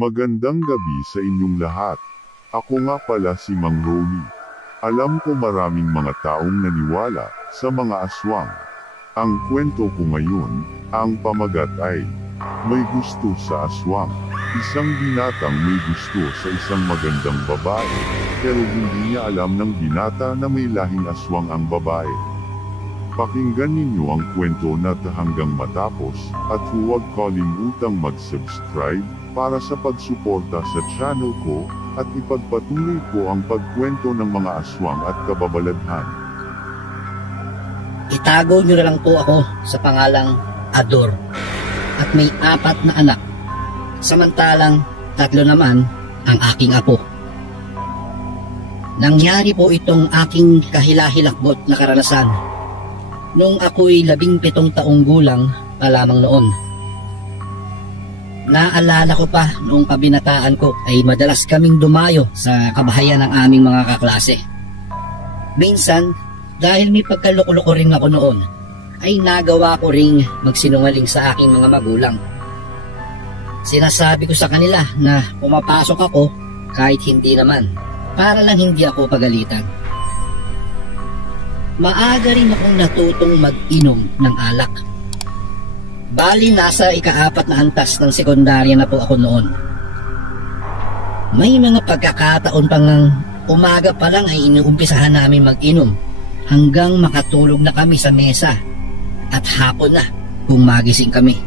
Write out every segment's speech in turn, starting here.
Magandang gabi sa inyong lahat. Ako nga pala si Mang Rolly. Alam ko maraming mga taong naniwala sa mga aswang. Ang kwento ko ngayon, ang pamagat ay, may gusto sa aswang. Isang binatang may gusto sa isang magandang babae, pero hindi niya alam ng binata na may lahing aswang ang babae. Pakinggan ninyo ang kwento na hanggang matapos, at huwag kalimutang mag-subscribe para sa pagsuporta sa channel ko, at ipagpatuloy ko ang pagkwento ng mga aswang at kababalaghan. Itago nyo na lang po ako sa pangalang Ador, at may 4 na anak, samantalang 3 naman ang aking apo. Nangyari po itong aking kahilahilakbot na karanasan nung ako'y 17 taong gulang pa lamang noon. Naalala ko pa noong kabinataan ko ay madalas kaming dumayo sa kabahayan ng aming mga kaklase. Minsan, dahil may pagkaloko-loko rin ako noon, ay nagawa ko ring magsinungaling sa aking mga magulang. Sinasabi ko sa kanila na pumapasok ako kahit hindi naman, para lang hindi ako pagalitan. Maaga rin akong natutong mag-inom ng alak. Bali nasa ika-4 na antas ng sekundarya na po ako noon. May mga pagkakataon pang umaga pa lang ay inuumpisahan namin mag-inom hanggang makatulog na kami sa mesa at hapon na kung magising kami.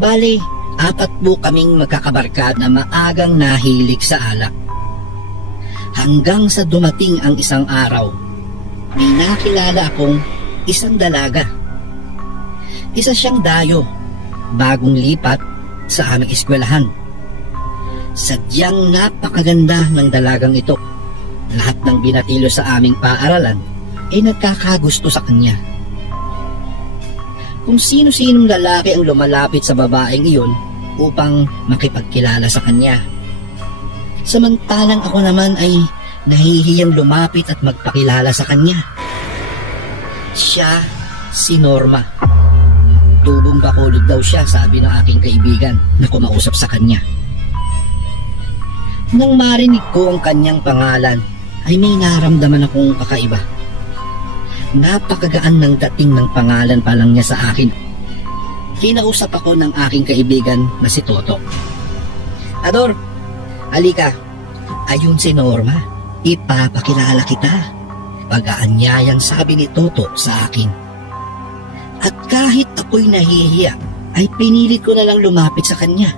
Bali, 4 po kaming magkakabarkad na maagang nahilig sa alak. Hanggang sa dumating ang isang araw, may nakilala akong isang dalaga. Isa siyang dayo, bagong lipat sa aming eskwelahan. Sadyang napakaganda ng dalagang ito. Lahat ng binatilo sa aming paaralan ay nagkakagusto sa kanya. Kung sino-sinong lalaki ang lumalapit sa babaeng iyon upang makipagkilala sa kanya. Samantalang ako naman ay nahihiyang lumapit at magpakilala sa kanya. Siya si Norma. Tubong Bacolod daw siya, sabi ng aking kaibigan na kumausap sa kanya. Nang marinig ko ang kanyang pangalan, ay may naramdaman akong kakaiba. Napakagaan ng dating ng pangalan pa lang niya sa akin. Kinausap ako ng aking kaibigan na si Toto. Ador, halika. Ayun si Norma, ipapakilala kita. Pag-aanyayang sabi ni Toto sa akin. At kahit ako'y nahihiya, ay pinilit ko na lang lumapit sa kanya.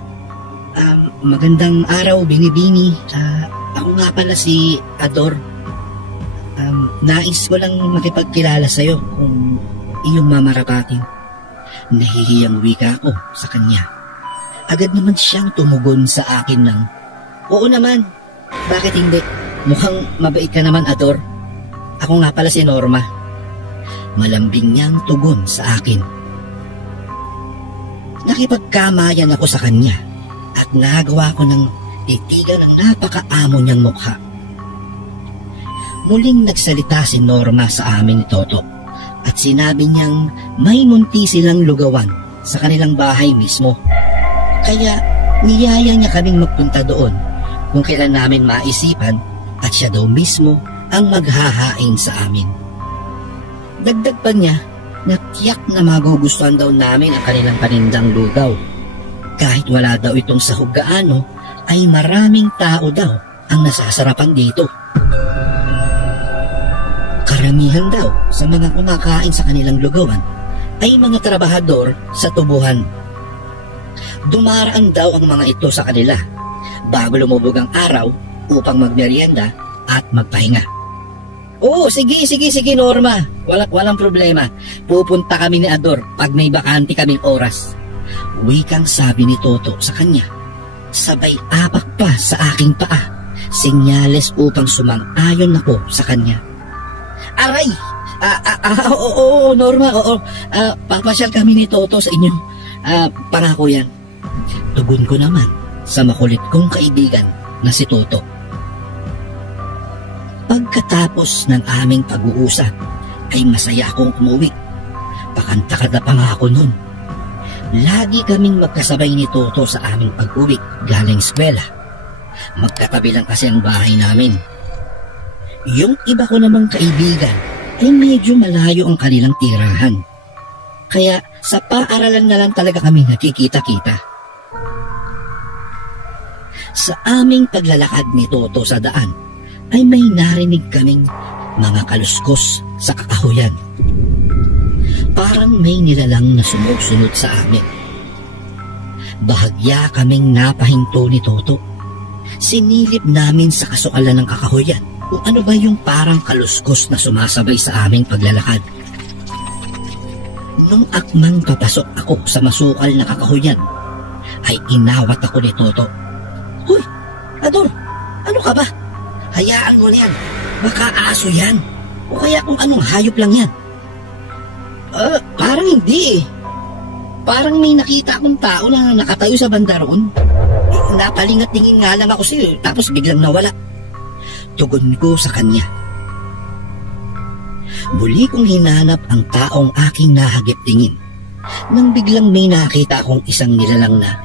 Magandang araw, Binibini. Ako nga pala si Ador. Nais ko lang makipagkilala sa'yo kung iyong mamarapatin. Nahihiyang wika ako sa kanya. Agad naman siyang tumugon sa akin ng, oo naman, bakit hindi? Mukhang mabait ka naman, Ador. Ako nga pala si Norma. Malambing niyang tugon sa akin. Nakipagkamayan ako sa kanya at nagawa ko ng titigan ng napakaamo niyang mukha. Muling nagsalita si Norma sa amin ni Toto at sinabi niyang may munti silang lugawan sa kanilang bahay mismo. Kaya niyaya niya kaming magpunta doon kung kailan namin maisipan at siya daw mismo ang maghahain sa amin. Dagdag pa niya na tiyak na magugustuhan daw namin ang kanilang panindang lugaw. Kahit wala daw itong sahog gaano, ay maraming tao daw ang nasasarapan dito. Karamihan daw sa mga kumakain sa kanilang lugawan ay mga trabahador sa tubuhan. Dumaraan daw ang mga ito sa kanila bago lumubog ang araw upang magmerienda at magpahinga. Oo, sige Norma. Walang problema. Pupunta kami ni Ador pag may bakante kaming oras. Wikang sabi ni Toto sa kanya. Sabay apak pa sa aking paa. Senyales upang sumang-ayon ako sa kanya. Aray! Oo, Norma, oo. Papasyal kami ni Toto sa inyo. Pangako yan. Tugon ko naman sa makulit kong kaibigan na si Toto. Pagkatapos ng aming pag-uusap, ay masaya akong umuwi. Pakanta-kanta pa nga ako nun. Lagi kaming magkasabay ni Toto sa aming pag-uwi galing eskwela. Magkatabi lang kasi ang bahay namin. Yung iba ko namang kaibigan ay medyo malayo ang kanilang tirahan. Kaya sa paaralan na lang talaga kami nakikita-kita. Sa aming paglalakad ni Toto sa daan ay may narinig kaming mga kaluskos sa kakahuyan. Parang may nilalang na sumusunod sa amin. Bahagya kaming napahinto ni Toto. Sinilip namin sa kasukalan ng kakahuyan kung ano ba yung parang kaluskos na sumasabay sa aming paglalakad. Nung akmang papasok ako sa masukal na kakahuyan, ay inawat ako ni Toto. "Hoy, Ador, ano ka ba? Hayaan mo na yan. Baka aso yan. O kaya kung anong hayop lang yan." Parang hindi eh. Parang may nakita akong tao na nakatayo sa banda roon. Napalingat-tingin nga lang ako sa'yo, tapos biglang nawala. Tugon ko sa kanya. Muli kong hinanap ang taong aking nahagip tingin nang biglang may nakita akong isang nilalang na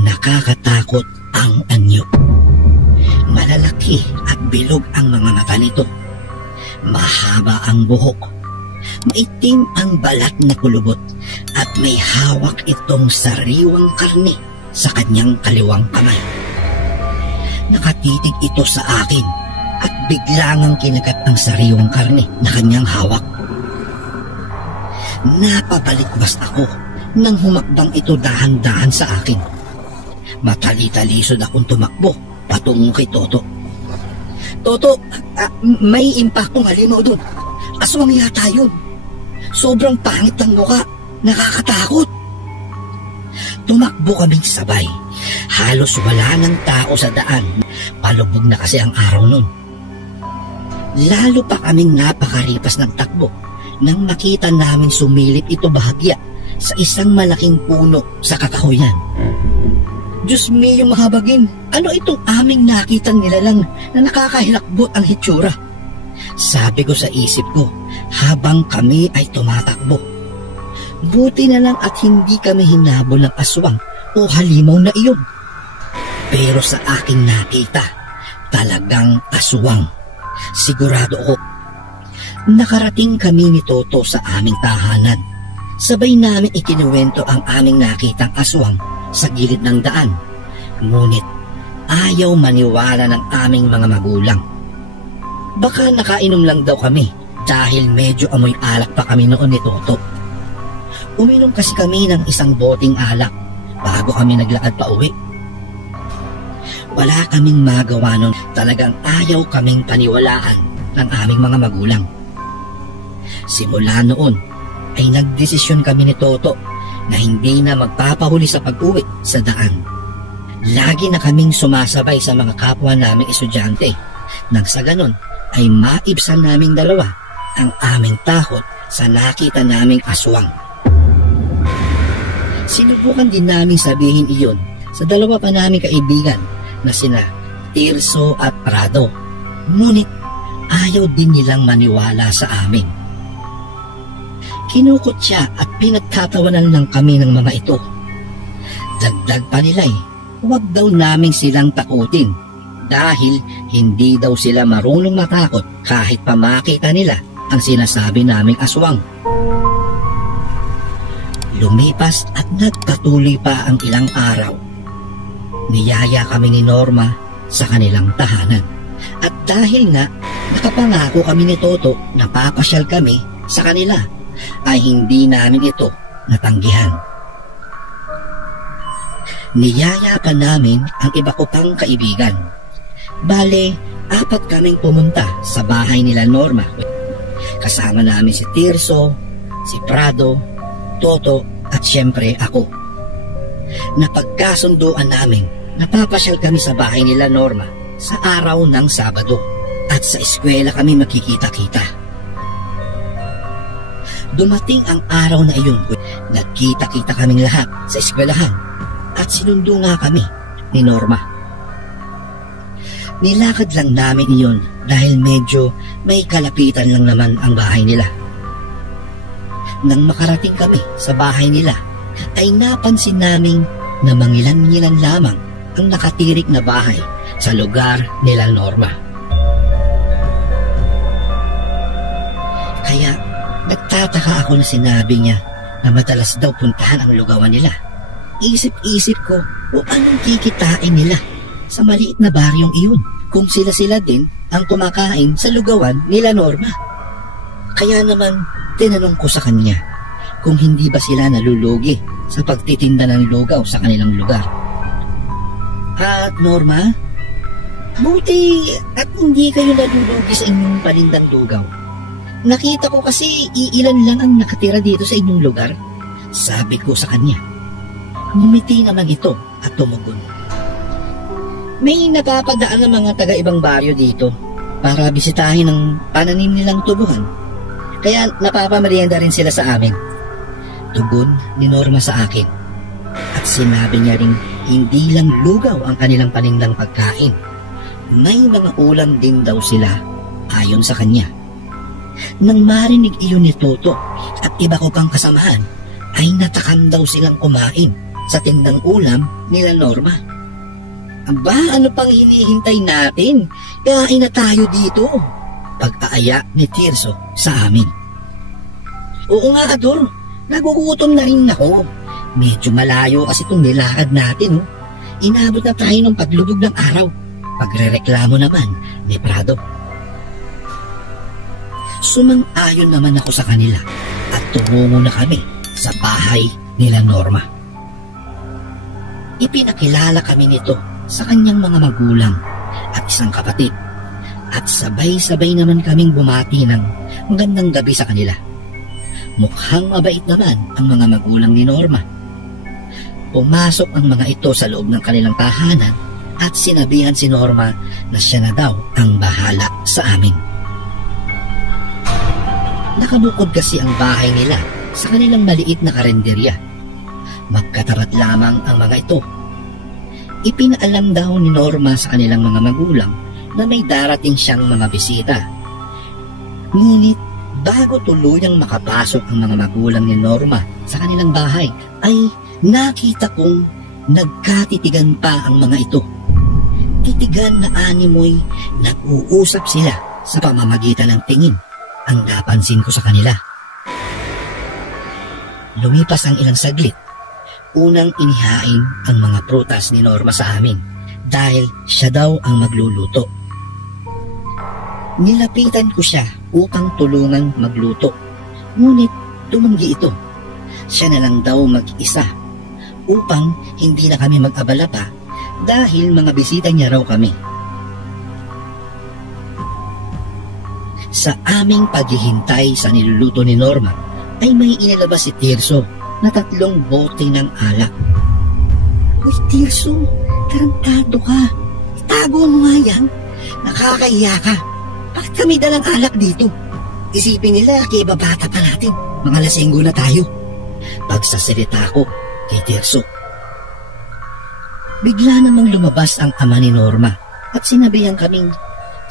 nakakatakot ang anyo. Malalaki at bilog ang mga mata nito. Mahaba ang buhok. Maitim ang balat na kulubot at may hawak itong sariwang karne sa kanyang kaliwang kamay. Nakatitig ito sa akin at biglangang kinagat ang sariwang karne na kanyang hawak. Napabalikbas ako nang humakbang ito dahan-dahan sa akin. Matali-talisod akong tumakbo patungo kay Toto. "Toto, may impakong halimaw doon. Aswang yata yun. Sobrang pangit ng mukha. Nakakatakot." Tumakbo kaming sabay. Halos wala ng tao sa daan. Palubog na kasi ang araw nun. Lalo pa kaming napakaripas ng takbo nang makita namin sumilip ito bahagya sa isang malaking puno sa kakahuyan. Diyos mio, mahabagin. Ano itong aming nakitang nilalang na nakakahilakbot ang hitsura? Sabi ko sa isip ko habang kami ay tumatakbo. Buti na lang at hindi kami hinabol ng aswang o halimaw na iyon. Pero sa aking nakita, talagang aswang. Sigurado ako. Nakarating kami ni Toto sa aming tahanan. Sabay namin ikinuwento ang aming nakitang aswang sa gilid ng daan. Ngunit ayaw maniwala ng aming mga magulang. Baka nakainom lang daw kami dahil medyo amoy alak pa kami noon ni Toto. Uminom kasi kami ng isang boteng alak bago kami naglakad pa uwi. Wala kaming magawa nun. Talagang ayaw kaming paniwalaan ng aming mga magulang. Simula noon ay nagdesisyon kami ni Toto na hindi na magpapahuli sa pag-uwi sa daan. Lagi na kaming sumasabay sa mga kapwa naming estudyante. Nang sa ganon ay maibsan naming dalawa ang aming takot sa nakita naming aswang. Sinubukan din naming sabihin iyon sa dalawa pa naming kaibigan na sina Tirso at Prado. Ngunit ayaw din nilang maniwala sa amin. Kinukutya at pinagtatawanan lang kami ng mga ito. Dagdag pa nila huwag daw namin silang takutin dahil hindi daw sila marunong matakot kahit pa makita nila ang sinasabi naming aswang. Lumipas at nagpatuloy pa ang ilang araw. Niyaya kami ni Norma sa kanilang tahanan. At dahil nga nakapangako kami ni Toto na papasyal kami sa kanila, ay hindi namin ito natanggihan. Niyaya pa namin ang iba ko pang kaibigan. Bale, 4 kaming pumunta sa bahay nila Norma. Kasama namin si Tirso, si Prado, Toto at syempre ako. Napagkasunduan namin na papasyal kami sa bahay nila Norma sa araw ng Sabado at sa eskwela kami makikita-kita. Dumating ang araw na iyon. Nagkita-kita kaming lahat sa eskwelahan at sinundo nga kami ni Norma. Nilakad lang namin iyon dahil medyo may kalapitan lang naman ang bahay nila. Nang makarating kami sa bahay nila ay napansin naming na mangilan-ngilan lamang ang nakatirik na bahay sa lugar nila Norma. Kaya nagtataka ako na sinabi niya na madalas daw puntahan ang lugawan nila. Isip-isip ko o anong kikitain nila sa maliit na baryong iyon kung sila-sila din ang kumakain sa lugawan nila Norma. Kaya naman tinanong ko sa kanya kung hindi ba sila nalulugi sa pagtitinda ng lugaw sa kanilang lugar. At Norma, buti at hindi kayo nalulugi sa inyong panindang lugaw. Nakita ko kasi iilan lang ang nakatira dito sa inyong lugar, sabi ko sa kanya. Ngumiti naman ito at tumugon. May napapadaan ng mga taga-ibang baryo dito para bisitahin ang pananim nilang tubuhan. Kaya napapamerienda rin sila sa amin. Tugon ni Norma sa akin. At sinabi niya ring hindi lang lugaw ang kanilang panindang pagkain. May mga ulam din daw sila ayon sa kanya. Nang marinig iyon ni Toto at iba ko pang kasamahan, ay natakam daw silang kumain sa tindang ulam nila Norma. Aba, ano pang hinihintay natin? Kain na tayo dito. Pag-aaya ni Tirso sa amin. Oo nga, Ador. Nagugutom na rin ako. Medyo malayo kasi itong nilakad natin. Inabot na tayo ng paglubog ng araw. Pagrereklamo naman ni Prado. Sumang-ayon naman ako sa kanila at tumungo na kami sa bahay nila Norma. Ipinakilala kami nito sa kanyang mga magulang at isang kapatid at sabay-sabay naman kaming bumati ng magandang gabi sa kanila. Mukhang mabait naman ang mga magulang ni Norma. Pumasok ang mga ito sa loob ng kanilang tahanan at sinabihan si Norma na siya na daw ang bahala sa amin. Nakabukod kasi ang bahay nila sa kanilang maliit na karenderya. Magkatapat lamang ang mga ito. Ipinaalam daw ni Norma sa kanilang mga magulang na may darating siyang mga bisita. Ngunit bago tuluyang makapasok ang mga magulang ni Norma sa kanilang bahay, ay nakita kong nagkatitigan pa ang mga ito. Titigan na animoy nag-uusap sila sa pamamagitan ng tingin ang napansin ko sa kanila. Lumipas ang ilang saglit. Unang inihain ang mga prutas ni Norma sa amin dahil siya daw ang magluluto. Nilapitan ko siya upang tulungang magluto. Ngunit tumanggi ito. Siya na lang daw mag-isa upang hindi na kami mag-abala pa dahil mga bisita niya raw kami. Sa aming paghihintay sa niluluto ni Norma ay may inilabas si Tirso na 3 bote ng alak. Uy, Tirso, tarantado ka. Itago mo nga yan. Nakakahiya ka. Bakit kami dalang alak dito? Isipin nila, kibabata pa natin. Mga lasenggo na tayo. Pagsasalita ko kay Tirso. Bigla namang lumabas ang ama ni Norma at sinabihan kaming,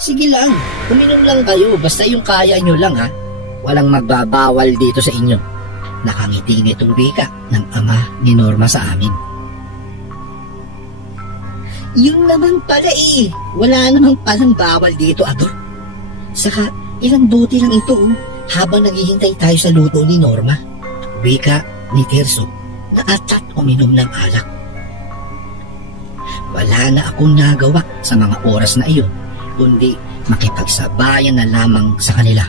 sige lang, uminom lang kayo, basta yung kaya nyo lang ha. Walang magbabawal dito sa inyo. Nakangiti nitong wika ng ama ni Norma sa amin. Yun naman pala eh. Wala namang palang bawal dito, Ador. Saka ilang bote lang ito habang naghihintay tayo sa luto ni Norma. Wika ni Tirso na atat uminom ng alak. Wala na akong nagawa sa mga oras na iyon, kundi makipagsabayan na lamang sa kanila.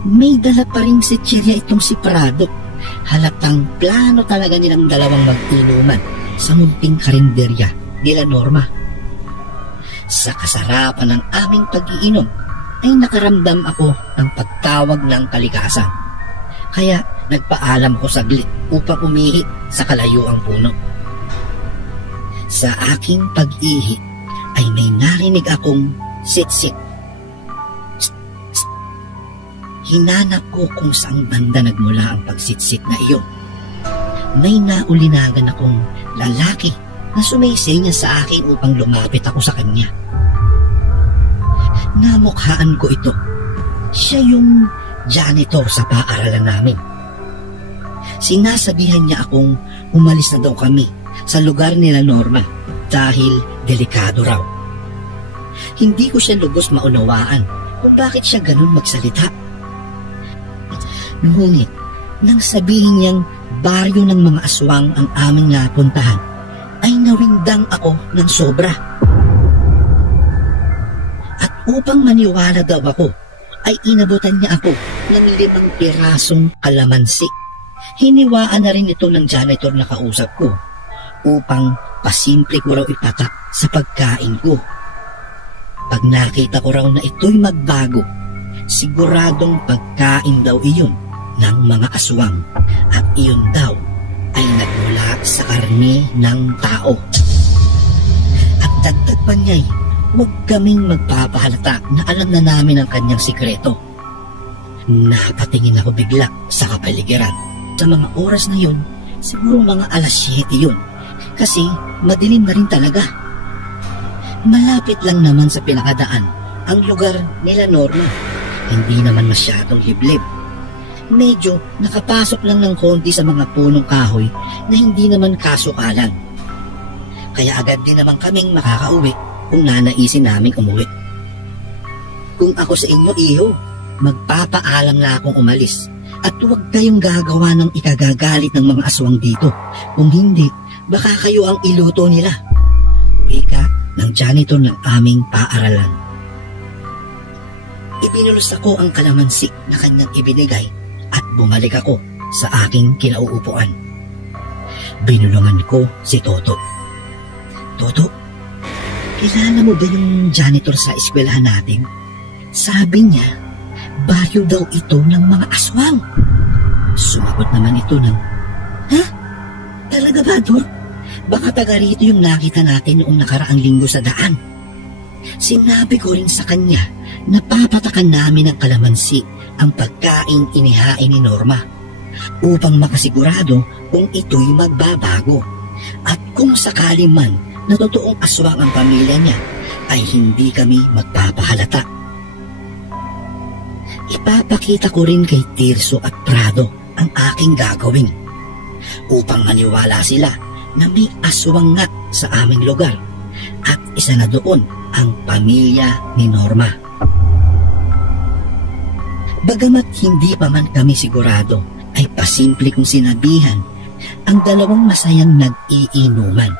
May dala pa rin si Chiria itong si Prado. Halatang plano talaga nilang dalawang mag-inuman sa munting karinderya nila Norma. Sa kasarapan ng aming pag-iinom ay nakaramdam ako ng pagtawag ng kalikasan. Kaya nagpaalam ko saglit upang umihi sa kalayuang puno. Sa aking pag-ihi ay may narinig akong sit-sit. Hinanap ko kung saan banda nagmula ang pagsitsit na iyon. May naulinagan akong lalaki na sumaysay niya sa akin upang lumapit ako sa kanya. Namukhaan ko ito. Siya yung janitor sa paaralan namin. Sinasabihan niya akong umalis na daw kami sa lugar nila Norma dahil delikado raw. Hindi ko siya lubos maunawaan kung bakit siya ganun magsalita. Ngunit, nang sabihin niyang baryo ng mga aswang ang aming napuntahan, ay nawindang ako ng sobra. At upang maniwala daw ako, ay inabutan niya ako ng 5 pirasong kalamansi. Hiniwaan na rin ito ng janitor na kausap ko upang pasimple ko raw ipatak sa pagkain ko. Pag nakita ko raw na ito'y magbago, siguradong pagkain daw iyon ng mga aswang at iyon daw ay nagmula sa karne ng tao. At dagdag pa niya'y huwag kaming magpapahalata na alam na namin ang kanyang sikreto. Napatingin ako bigla sa kapaligiran. Sa mga oras na yun, siguro mga alas 7 yun, kasi madilim na rin talaga. Malapit lang naman sa pinakadaan ang lugar nila Norma. Hindi naman masyadong hiblib. Medyo nakapasok lang ng konti sa mga punong kahoy na hindi naman kasukalan. Kaya agad din naman kaming makakauwi kung nanaisin naming umuwi. Kung ako sa inyo, iho, magpapaalam na akong umalis. At huwag kayong gagawa ng ikagagalit ng mga aswang dito. Kung hindi, baka kayo ang iluto nila. Wika ng janitor ng aming paaralan. Ibinulos ako ang kalamansi na kanyang ibinigay at bumalik ako sa aking kinauupuan. Binulungan ko si Toto. Toto, kilala mo ba yung janitor sa eskwelahan natin? Sabi niya, baryo daw ito ng mga aswang. Sumagot naman ito ng, ha? Talaga ba, Dor? Baka taga rito yung nakita natin noong nakaraang linggo sa daan. Sinabi ko rin sa kanya na papatakan namin ng kalamansi ang pagkain inihain ni Norma upang makasigurado kung ito'y magbabago. At kung sakali man na totoong aswang ang pamilya niya, ay hindi kami magpapahalata. Ipapakita ko rin kay Tirso at Prado ang aking gagawin upang maniwala sila na may aswang nga sa aming lugar at isa na doon ang pamilya ni Norma. Bagamat hindi pa man kami sigurado, ay pasimple kong sinabihan ang 2 masayang nag-iinuman.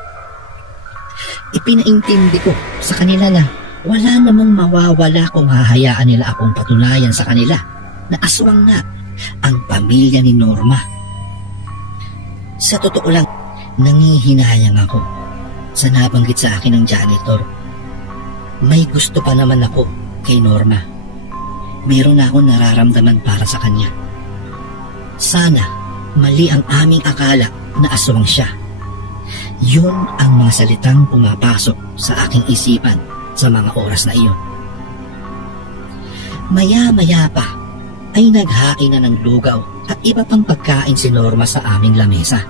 Ipinaintindi ko sa kanila na wala namang mawawala kung hahayaan nila akong patunayan sa kanila na aswang nga ang pamilya ni Norma. Sa totoo lang, nangihinayang ako sa nabanggit sa akin ng janitor. May gusto pa naman ako kay Norma. Meron na akong nararamdaman para sa kanya. Sana mali ang aming akala na aswang siya. Yun ang mga salitang pumapasok sa aking isipan sa mga oras na iyon. Maya-maya pa ay naghain na ng lugaw at iba pang pagkain si Norma sa aming lamesa.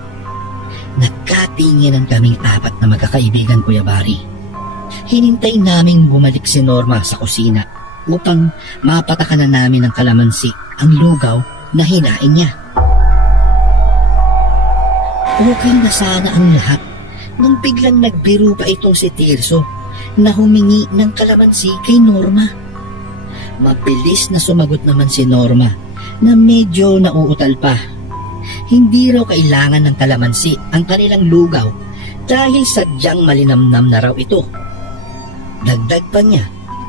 Nagkatinginan kaming 4 na magkakaibigan, Kuya Bari. Hinintay naming bumalik si Norma sa kusina upang mapatakan na namin ng kalamansi ang lugaw na hinain niya. Okay na sana ang lahat nang biglang nagbiro pa itong si Tirso na humingi ng kalamansi kay Norma. Mabilis na sumagot naman si Norma na medyo nauutal pa. Hindi raw kailangan ng kalamansi ang kanilang lugaw dahil sadyang malinamnam na raw ito. Dagdag pa niya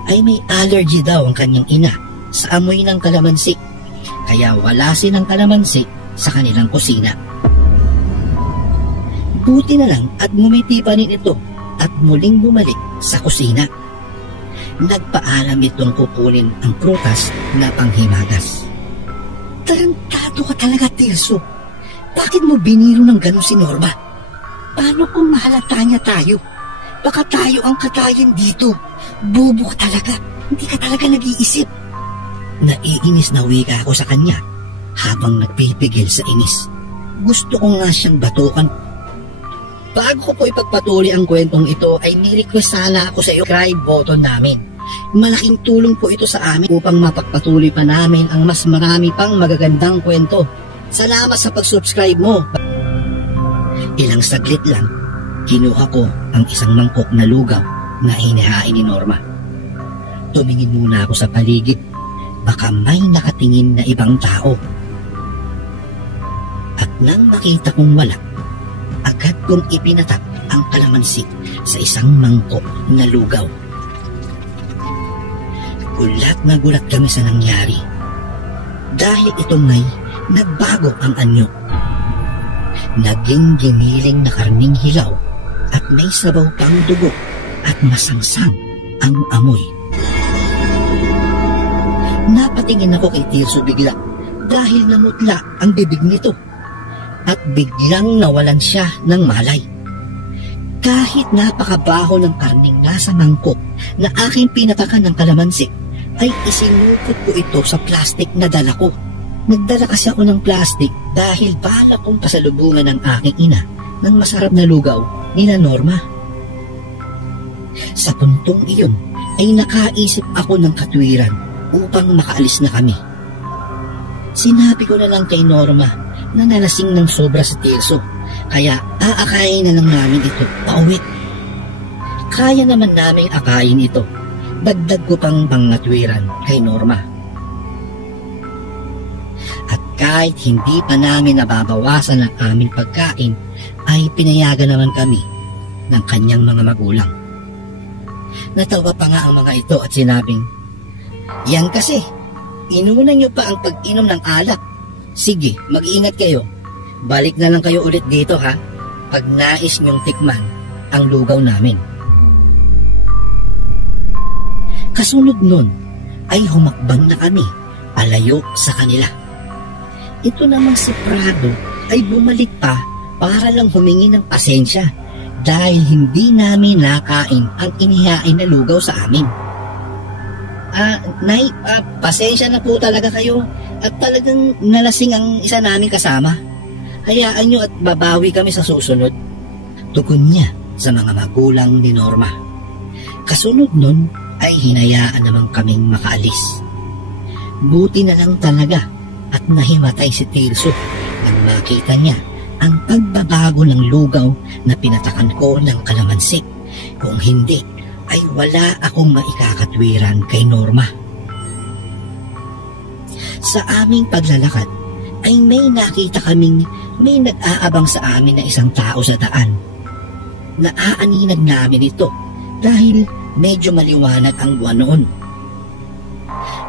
ay may allergy daw ang kanyang ina sa amoy ng kalamansi, kaya wala silang kalamansi sa kanilang kusina. Buti na lang at ngumiti pa rin ito at muling bumalik sa kusina. Nagpaalam itong kukunin ang prutas na panghimagas. Tarantado ka talaga, Tirso. Bakit mo biniro ng gano'n si Norma? Paano kung mahalata niya tayo? Baka tayo ang katayan dito. Bobo ka talaga. Hindi ka talaga nag-iisip. Naiinis na wika ako sa kanya habang nagpipigil sa inis. Gusto ko nga siyang batukan. Bago ko po ipagpatuloy ang kwentong ito ay may request sana ako sa subscribe button namin. Malaking tulong po ito sa amin upang mapagpatuloy pa namin ang mas marami pang magagandang kwento. Salamat sa pag-subscribe mo. Ilang saglit lang, kinuha ko ang isang mangkok na lugaw na inihain ni Norma. Tumingin muna ako sa paligid. Baka may nakatingin na ibang tao. At nang makita kong wala, agad kong ipinatak ang kalamansi sa isang mangkok na lugaw. Gulat na gulat kami sa nangyari. Dahil ito ngay, nagbago ang anyo. Naging giniling na karning hilaw at may sabaw pang dugo at masangsang ang amoy. Napatingin ako kay Tirso bigla dahil namutla ang bibig nito at biglang nawalan siya ng malay. Kahit napakabaho ng karning nasa mangkok na aking pinatakan ng kalamansi, ay isinukot ko ito sa plastic na dala ko. Nagdala kasi ako ng plastic dahil balak kong pasalubungan ng aking ina ng masarap na lugaw nila Norma. Sa puntong iyon ay nakaisip ako ng katwiran upang makaalis na kami. Sinabi ko na lang kay Norma na nalasing ng sobra si Tirso, kaya aakayin na lang namin ito pauwi. Kaya naman namin akayin ito. Dagdag ko pang pangatwiran kay Norma. At kahit hindi pa namin nababawasan ang aming pagkain, ay pinayagan naman kami ng kanyang mga magulang. Natawa pa nga ang mga ito at sinabing, "Yan kasi, inunan nyo pa ang pag-inom ng alak. Sige, mag-iingat kayo. Balik na lang kayo ulit dito ha, pag nais nyong tikman ang lugaw namin." Kasunod nun ay humakbang na kami palayo sa kanila. Ito namang si Prado ay bumalik pa para lang humingi ng pasensya dahil hindi namin nakain ang inihain na lugaw sa amin. Nay, pasensya na po talaga kayo at talagang nalasing ang isa namin kasama. Hayaan nyo at babawi kami sa susunod. Tugon niya sa mga magulang ni Norma. Kasunod nun ay hinayaan naman kaming makaalis. Buti na lang talaga at nahimatay si Tirso nang makita niya ang pagbabago ng lugaw na pinatakan ko ng kalamansi. Kung hindi, ay wala akong maikakatwiran kay Norma. Sa aming paglalakad, ay may nakita kaming may nag-aabang sa amin na isang tao sa daan. Naaaninag namin ito dahil medyo maliwanag ang buwan noon.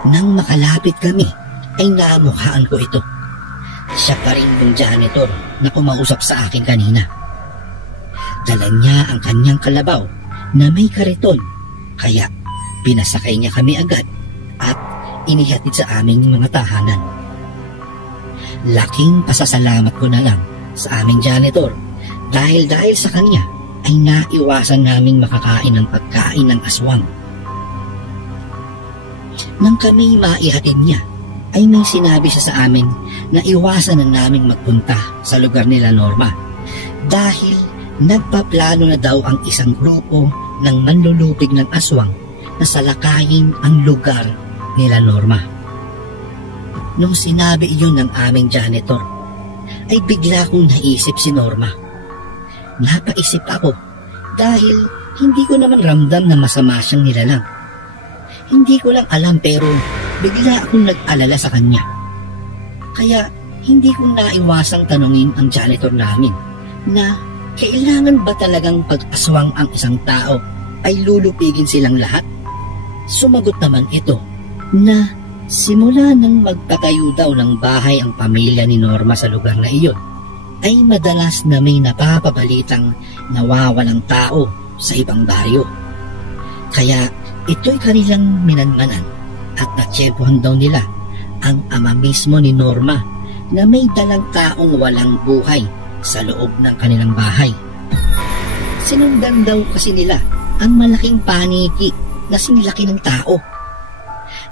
Nang makalapit kami, ay namukhaan ko ito. Siya pa rin yung janitor na kumausap sa akin kanina. Dala niya ang kanyang kalabaw na may kariton, kaya pinasakay niya kami agad at inihatid sa aming mga tahanan. Laking pasasalamat ko na lang sa aming janitor dahil sa kanya ay naiwasan naming makakain ng pagkain ng aswang. Nang kami maihatid niya, ay may sinabi siya sa amin na iwasan na naming magpunta sa lugar nila Norma dahil nagpaplano na daw ang isang grupo ng manlulupig ng aswang na salakayin ang lugar nila Norma. Nung sinabi iyon ng aming janitor, ay bigla kong naisip si Norma. Napaisip ako dahil hindi ko naman ramdam na masama siyang nilalang. Hindi ko lang alam pero bigla akong nag-alala sa kanya. Kaya hindi ko naiwasang tanungin ang janitor namin na kailangan ba talagang pag-aswang ang isang tao ay lulupigin silang lahat? Sumagot naman ito na simula nang magpatayo daw ng bahay ang pamilya ni Norma sa lugar na iyon, ay madalas na may napapabalitang nawawalang tao sa ibang baryo. Kaya ito'y kanilang minanmanan at natsyempohan daw nila ang ama mismo ni Norma na may dalang taong walang buhay sa loob ng kanilang bahay. Sinundan daw kasi nila ang malaking paniki na sinlaki ng tao.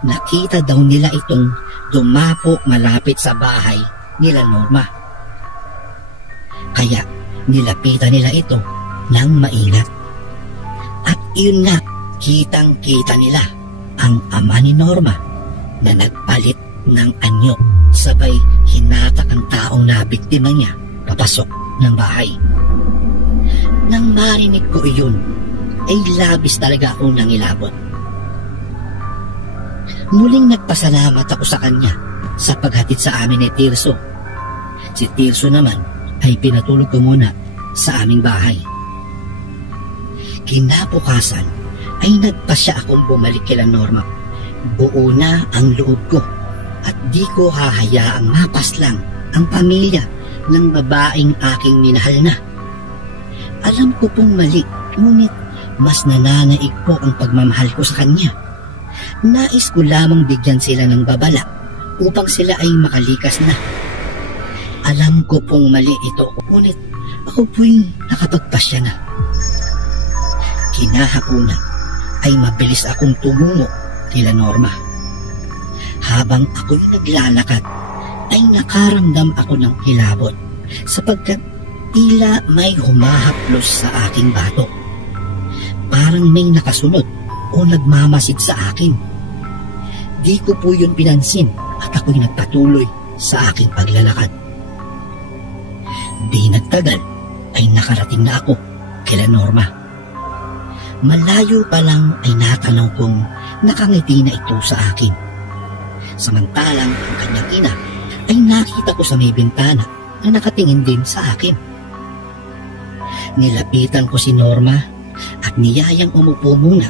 Nakita daw nila itong dumapo malapit sa bahay nila Norma. Kaya nilapitan nila ito ng maingat. At iyon nga, kitang-kita nila ang ama ni Norma na nagpalit ng anyo. sabay hinatak ang taong nabiktima niya papasok ng bahay. Nang marinig ko iyon, ay labis talaga akong nangilabot. Muling nagpasalamat ako sa kanya sa paghatid sa amin ni Tirso. Si Tirso naman ay pinatulog ko muna sa aming bahay. Kinabukasan ay nagpasya akong bumalik kila Norma. Buo na ang loob ko at di ko hahayaang mapaslang ang pamilya ng babaeng aking minahal na. Alam ko pong mali, ngunit mas nananaig po ang pagmamahal ko sa kanya. Nais ko lamang bigyan sila ng babala upang sila ay makalikas na. Alam ko pong mali ito, ngunit ako po'y nakapagpasya na. Kinahapunan ay mabilis akong tumungo kila Norma. Habang ako'y naglalakad, ay nakaramdam ako ng hilabot sapagkat tila may humahaplos sa aking batok. Parang may nakasunod o nagmamasid sa akin. Di ko po yun pinansin at ako'y nagpatuloy sa aking paglalakad. Di nagtagal ay nakarating na ako kila Norma. Malayo pa lang ay natanong kong nakangiti na ito sa akin. Samantalang ang kanyang ina ay nakita ko sa may bintana na nakatingin din sa akin. Nilapitan ko si Norma at niyayang umupo muna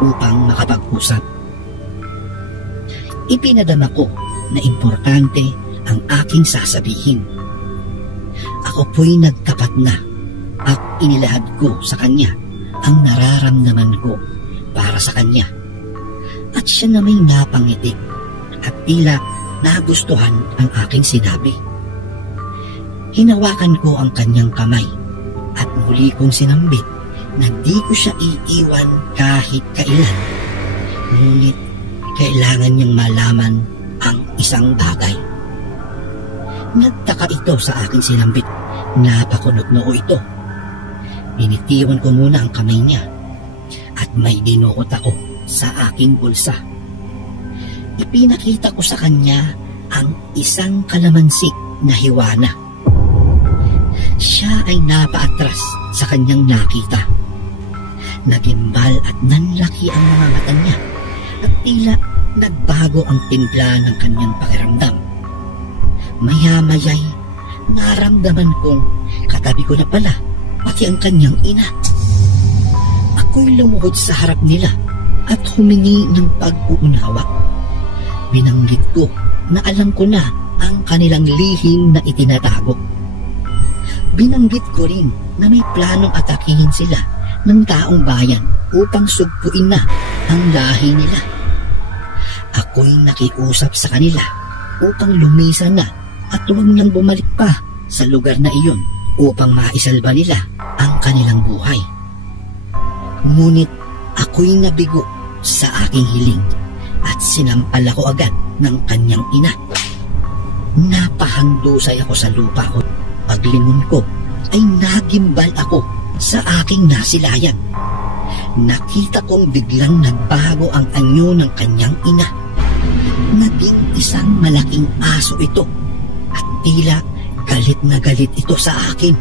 upang makapag-usap. Ipinadama ko na importante ang aking sasabihin. Ako po'y nagtapat na at inilahad ko sa kanya ang nararamdaman ko para sa kanya. At siya na may napangiti at tila nagustuhan ang aking sinabi. Hinawakan ko ang kanyang kamay at muli kong sinambit na di ko siya iiwan kahit kailan. Ngunit kailangan niyang malaman ang isang bagay. Nagtaka ito sa aking sinambit. Napakunot noo ito. Binitiwan ko muna ang kamay niya at may dinukot ako sa aking bulsa. Ipinakita ko sa kanya ang isang kalamansi na hiwana. Siya ay napaatras sa kanyang nakita. Nagimbal at nanlaki ang mga mata niya at tila nagbago ang timpla ng kanyang pakiramdam. Maya-maya'y naramdaman kong katabi ko na pala pati ang kanyang ina. Ako'y lumuhod sa harap nila at humingi ng pag-uunawa. Binanggit ko na alam ko na ang kanilang lihim na itinatago. Binanggit ko rin na may planong atakihin sila ng taong bayan upang sugpuin na ang lahi nila. Ako'y nakiusap sa kanila upang lumisan na at huwag nang bumalik pa sa lugar na iyon upang maisalba nila ang kanilang buhay. Ngunit ako'y nabigo sa aking hiling at sinampal ako agad ng kanyang ina. Napahandusay ako sa lupa ko. Paglingon ko ay nagimbal ako sa aking nasilayan. Nakita kong biglang nagbago ang anyo ng kanyang ina. Naging isang malaking aso ito at tila galit na galit ito sa akin.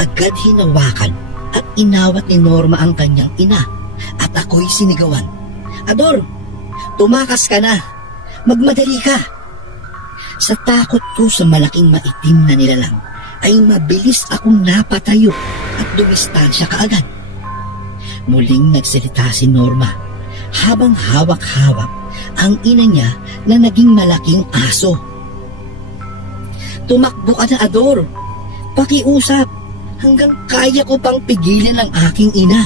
Agad hinawakan at inawat ni Norma ang kanyang ina at ako'y sinigawan. Ador, tumakas ka na. Magmadali ka. Sa takot ko sa malaking maitim na nilalang, ay mabilis akong napatayo at dumistansya kaagad. Muling nagsalita si Norma habang hawak-hawak ang ina niya na naging malaking aso. Tumakbo ka na, Ador. Pakiusap hanggang kaya ko pang pigilan ang aking ina.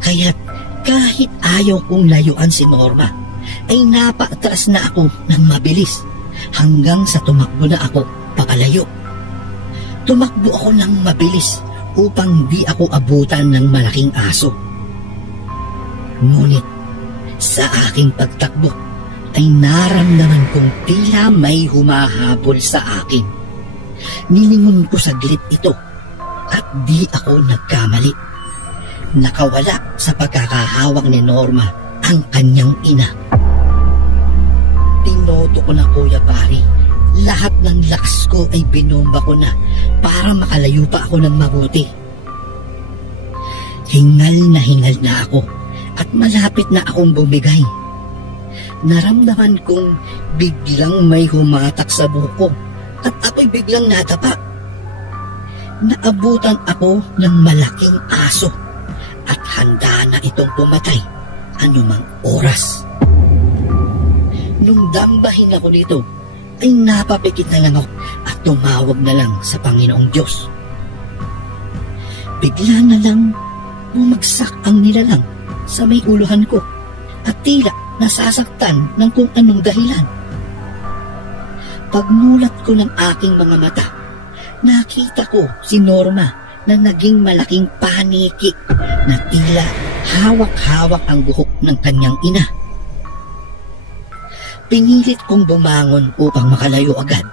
Kaya't kahit ayaw kong layuan si Norma, ay napaatras na ako ng mabilis hanggang sa tumakbo na ako papalayo. Tumakbo ako ng mabilis upang di ako abutan ng malaking aso. Ngunit sa aking pagtakbo ay naramdaman kong tila may humahabol sa akin. Nilingon ko saglit ito at di ako nagkamali. Nakawala sa pagkakahawak ni Norma ang kanyang ina. Binoto ko na, Kuya Pari. Lahat ng lakas ko ay binomba ko na para makalayo pa ako ng mabuti. Hingal na ako at malapit na akong bumigay. Naramdaman kong biglang may humatak sa buko at ako'y biglang natapa. Naabutan ako ng malaking aso at handa na itong pumatay anumang oras. Nung dambahin ako dito, ay napapikit na lang ako at tumawag na lang sa Panginoong Diyos. Bigla na lang bumagsak ang nilalang sa may uluhan ko at tila nasasaktan ng kung anong dahilan. Pagmulat ko ng aking mga mata, nakita ko si Norma na naging malaking paniki na tila hawak-hawak ang buhok ng kanyang ina. Pinilit kong bumangon upang makalayo agad.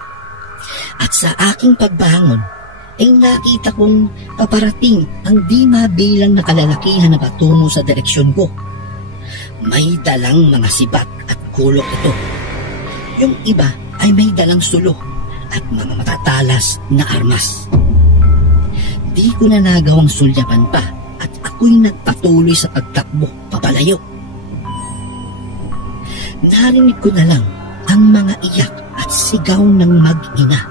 At sa aking pagbangon, ay nakita kong paparating ang di mabilang na kalalakihan na patungo sa direksyon ko. May dalang mga sibat at kulok ito. Yung iba ay may dalang sulo at mga matatalas na armas. Di ko na nagawang sulyapan pa at ako'y nagpatuloy sa pagtakbo papalayo. Narinig ko na lang ang mga iyak at sigaw ng mag-ina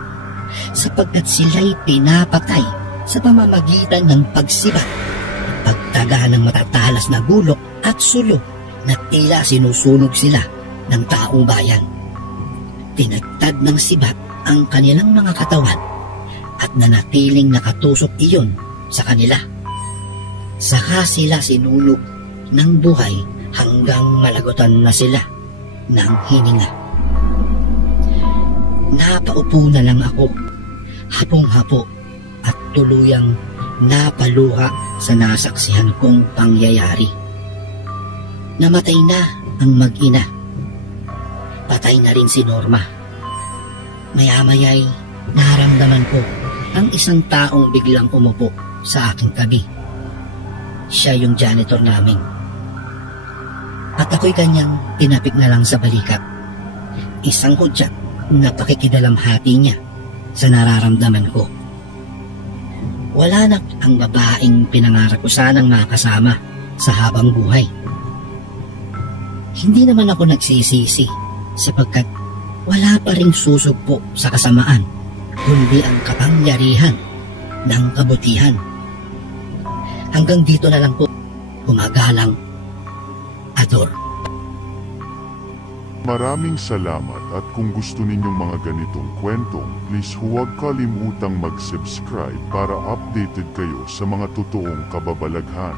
sapagkat sila'y pinapatay sa pamamagitan ng pagsibat, pagtaga ng matatalas na gulok at sulo na tila sinusunog sila ng taong bayan. Tinagtad ng sibat ang kanilang mga katawan at nanatiling nakatusok iyon sa kanila. Saka sila sinunog ng buhay hanggang malagutan na sila ng hininga. Napaupo na lang ako, hapong-hapo at tuluyang napaluha sa nasaksihan kong pangyayari. Namatay na ang mag-ina. Patay na rin si Norma. Maya-maya'y naramdaman ko ang isang taong biglang umupo sa aking tabi. Siya yung janitor namin. At ako'y kanyang tinapik na lang sa balikat. Isang hudyat na pakikidalamhati niya sa nararamdaman ko. Wala na ang babaeng pinangarap ko sanang makasama sa habang buhay. Hindi naman ako nagsisisi sapagkat wala pa ring susugpo sa kasamaan, kundi ang kapangyarihan ng kabutihan. Hanggang dito na lang po, gumagalang Ador. Maraming salamat at kung gusto ninyong mga ganitong kwento, please huwag kalimutang mag-subscribe para updated kayo sa mga totoong kababalaghan.